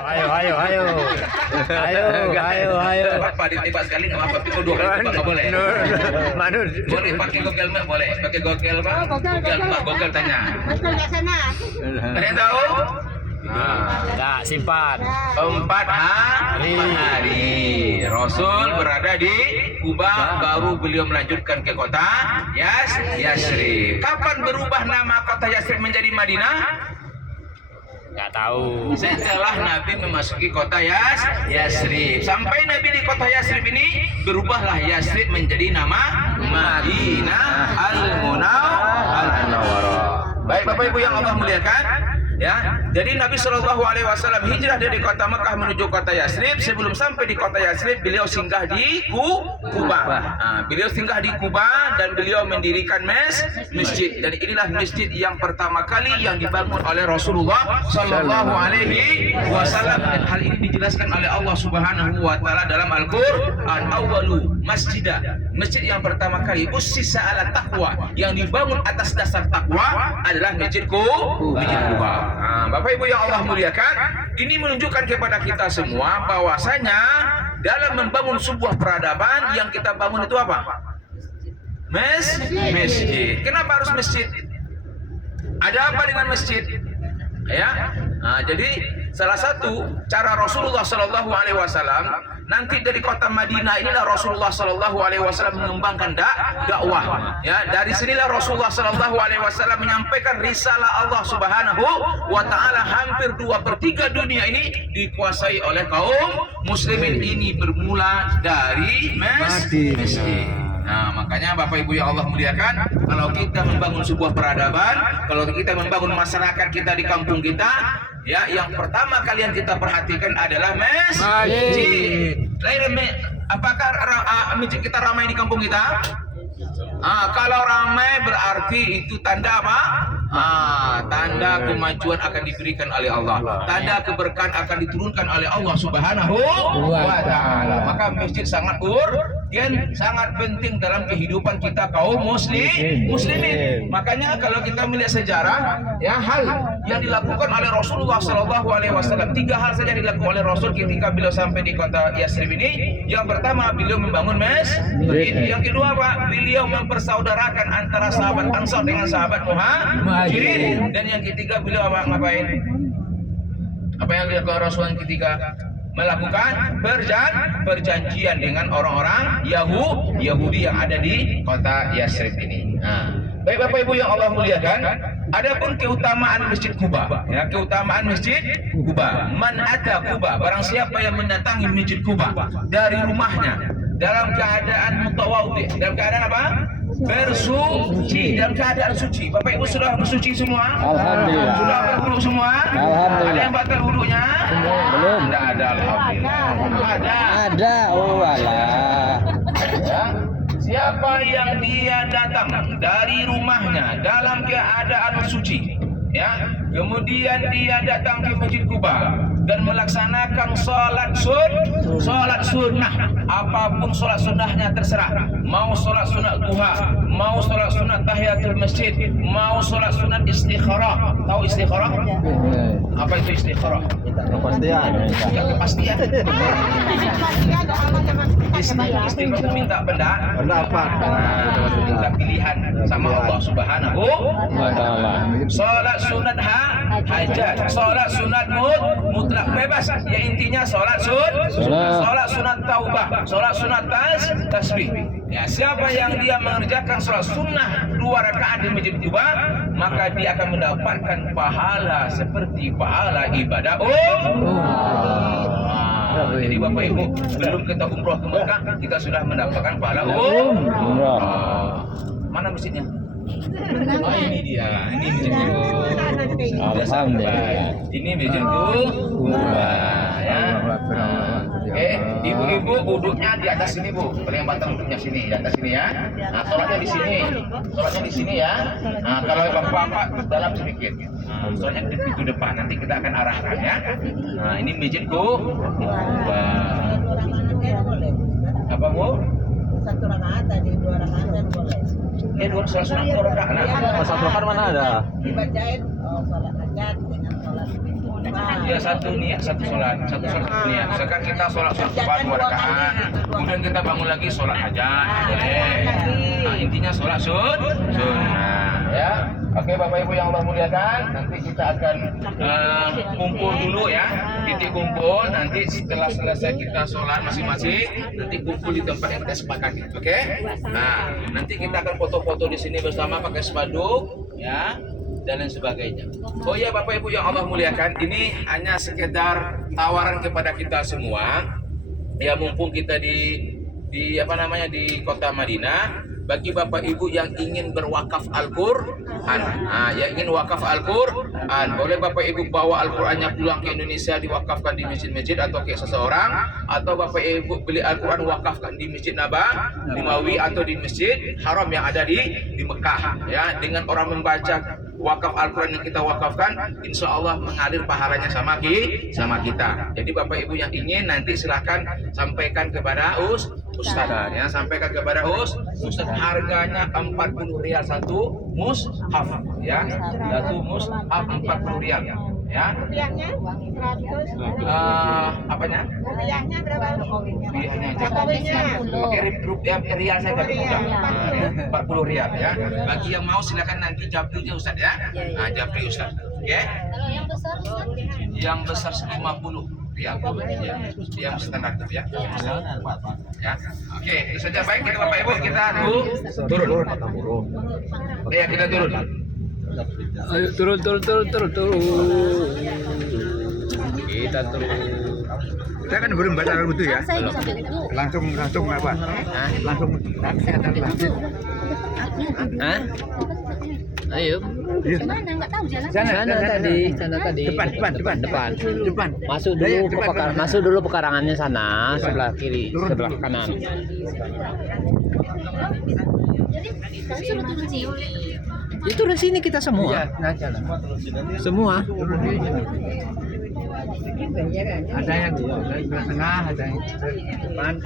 Ayo. Apa ditembak sekali nggak apa-apa, pikul 2 kali tembak nggak boleh. Boleh pakai gogel Mbak, boleh. Pakai gogel Mbak. Gogel tanya. Ada yang tahu? Enggak, simpan. 4 hari Rasul berada di Kuba, baru beliau melanjutkan ke kota Yasrib. Kapan berubah nama kota Yasrib menjadi Madinah? Enggak tahu. Setelah Nabi memasuki kota Yasrib. Sampai Nabi di kota Yasrib ini, berubahlah Yasrib menjadi nama Madinah Al-Munawwarah. Baik Bapak Ibu yang Allah muliakan, ya. Jadi Nabi Shallallahu Alaihi Wasallam hijrah dari kota Mekah menuju kota Yasrib. Sebelum sampai di kota Yasrib, beliau singgah di Kuba. Beliau singgah di Kuba dan beliau mendirikan masjid. Dan inilah masjid yang pertama kali yang dibangun oleh Rasulullah Shallallahu Alaihi Wasallam. Dan hal ini dijelaskan oleh Allah Subhanahu Wa Taala dalam Al-Quran. Awalu masjidah, masjid yang pertama kali ussisa ala taqwa, yang dibangun atas dasar takwa adalah masjid Kuba. Bapak Ibu yang Allah muliakan, ini menunjukkan kepada kita semua bahwasanya dalam membangun sebuah peradaban yang kita bangun itu apa? Masjid. Kenapa harus masjid? Ada apa dengan masjid? Ya, jadi salah satu cara Rasulullah Shallallahu Alaihi Wasallam nanti dari kota Madinah inilah Rasulullah Shallallahu Alaihi Wasallam mengembangkan dakwah. Ya, dari sinilah Rasulullah Shallallahu Alaihi Wasallam menyampaikan risalah Allah Subhanahu Wa Taala. Hampir 2/3 dunia ini dikuasai oleh kaum muslimin. Ini bermula dari masjid. Nah, makanya Bapak Ibu yang Allah muliakan, kalau kita membangun sebuah peradaban, kalau kita membangun masyarakat kita di kampung kita, ya, yang pertama kalian kita perhatikan adalah masjid. Apakah masjid kita ramai di kampung kita? Kalau ramai berarti itu tanda apa? Tanda kemajuan akan diberikan oleh Allah, tanda keberkahan akan diturunkan oleh Allah Subhanahu wa Ta'ala. Maka masjid sangat sangat penting dalam kehidupan kita kaum muslimin. Makanya kalau kita melihat sejarah, ya, hal yang dilakukan oleh Rasulullah Shallallahu Alaihi Wasallam, 3 hal saja dilakukan oleh Rasul ketika beliau sampai di kota Yasrib ini. Yang pertama, beliau membangun masjid. Yang kedua, Pak, beliau mempersaudarakan antara sahabat Ansar dengan sahabat Muhajirin. Dan yang ketiga, beliau ngapain? Apa yang dilakukan Rasul yang ketiga? Melakukan perjanjian dengan orang-orang Yahudi yang ada di kota Yasrib ini. Baik Bapak Ibu yang Allah muliakan, adapun keutamaan Masjid Kuba, ya, keutamaan Masjid Kuba. Man ata Kuba, barang siapa yang mendatangi Masjid Kuba dari rumahnya dalam keadaan mutawadhi, dalam keadaan apa? Bersuci, dalam keadaan suci. Bapak Ibu sudah bersuci semua? Alhamdulillah. Sudah berwudu semua? Alhamdulillah. Ada yang batal wudunya? Belum. Tidak ada, alhamdulillah. Ada. Oh alah. Ya. Siapa yang dia datang dari rumahnya dalam keadaan suci, ya, kemudian dia datang ke Masjid Kuba dan melaksanakan sholat sunnah, apapun sholat sunnahnya terserah, mau sholat sunat duha, mau sholat sunat tahiyatul masjid, mau sholat sunat istikharah. Tahu istikharah? Apa itu istikharah? Kepastian. Kepastian. Istikharah itu minta pendapat, minta pilihan sama Allah Subhanahu wa Ta'ala. Sholat sunat hajat, sholat sunat mutlak bebas, ya intinya sholat sunat taubah, sholat sunat tasbih. Ya, siapa yang dia mengerjakan sholat sunnah 2 rakaat di Masjid Kuba, maka dia akan mendapatkan pahala seperti pahala ibadah jadi Bapak Ibu, belum kita umroh ke Mekah, kita sudah mendapatkan pahala mana masjidnya? Oh, ini dia, ini Masjid Kuba. Alhamdulillah. Ini Masjid Kuba, ya. Oke, ibu-ibu duduknya di atas sini, Bu. Paling batang duduknya sini, di atas sini ya. Nah, sholatnya di sini. Sholatnya di sini ya. Nah, kalau bapak-bapak dalam sedikit. Nah, sholatnya di pintu depan. Nanti kita akan arahkan ya. Nah, ini Masjid Kuba. Apa, Bu? 1 rakaat tadi, 2 rakaat boleh. Dua sholat sunat 2 rakaat. Satu rakaat mana ada? Dibacain sholat hajat dengan sholat Ya satu niat, satu sholat niat. Misalkan kita sholat subuh 2 rakaat, kemudian kita bangun lagi sholat hajat, boleh. Nah, intinya sholat sunnah, ya. Oke Bapak Ibu yang Allah muliakan, nanti kita akan kumpul dulu ya, titik kumpul. Nanti setelah selesai kita sholat masing-masing, nanti kumpul di tempat yang kita sepakati. Oke? Nah, nanti kita akan foto-foto di sini bersama pakai spanduk, ya, dan lain sebagainya. Oh ya Bapak Ibu yang Allah muliakan, ini hanya sekedar tawaran kepada kita semua. Ya mumpung kita di apa namanya di kota Madinah, bagi Bapak Ibu yang ingin berwakaf Al-Qur'an, yang ingin wakaf Al-Qur'an, boleh Bapak Ibu bawa Al-Qur'annya pulang ke Indonesia, diwakafkan di masjid-masjid atau ke seseorang, atau Bapak Ibu beli Al-Qur'an wakafkan di Masjid Nabawi atau di Masjid Haram yang ada di Mekah, ya. Dengan orang membaca wakaf Al-Quran yang kita wakafkan, insya Allah mengalir pahalanya sama kita. Jadi Bapak Ibu yang ingin nanti silahkan sampaikan kepada Ustaz, ya, sampaikan kepada Ustaz. Harganya 40 rial satu mushaf, ya, satu mushaf 40 rial, ya. Rupiahnya 100. Apanya? Rupiahnya berapa? Rupiahnya aja. Kopinya. Pakai rupiah rial saya nggak mudah. 40 rial, ya. Bagi yang mau silakan nanti japri aja Ustaz, ya. Nah, japri Ustaz. Oke. Kalau yang besar Ustaz? Yang besar 50 rial, ya. Yang standar tuh, ya. Ya. Oke, itu saja. Baik, kita Bapak Ibu kita turun. Ya, kita turun. Ayo turun. Kita turun. Saya kan belum baca wudhu ya. Saya bisa duduk. Langsung apa? Langsung kesehatan lanjut. Hah? Ayo. Mana nggak tahu jalan. Sana tadi. Depan. Masuk dulu pekarangannya sana, sebelah kiri, sebelah kanan. Jadi kamu suruh turun sini. Itu di sini kita semua. Semua. Ada yang di tengah, ada yang di depan.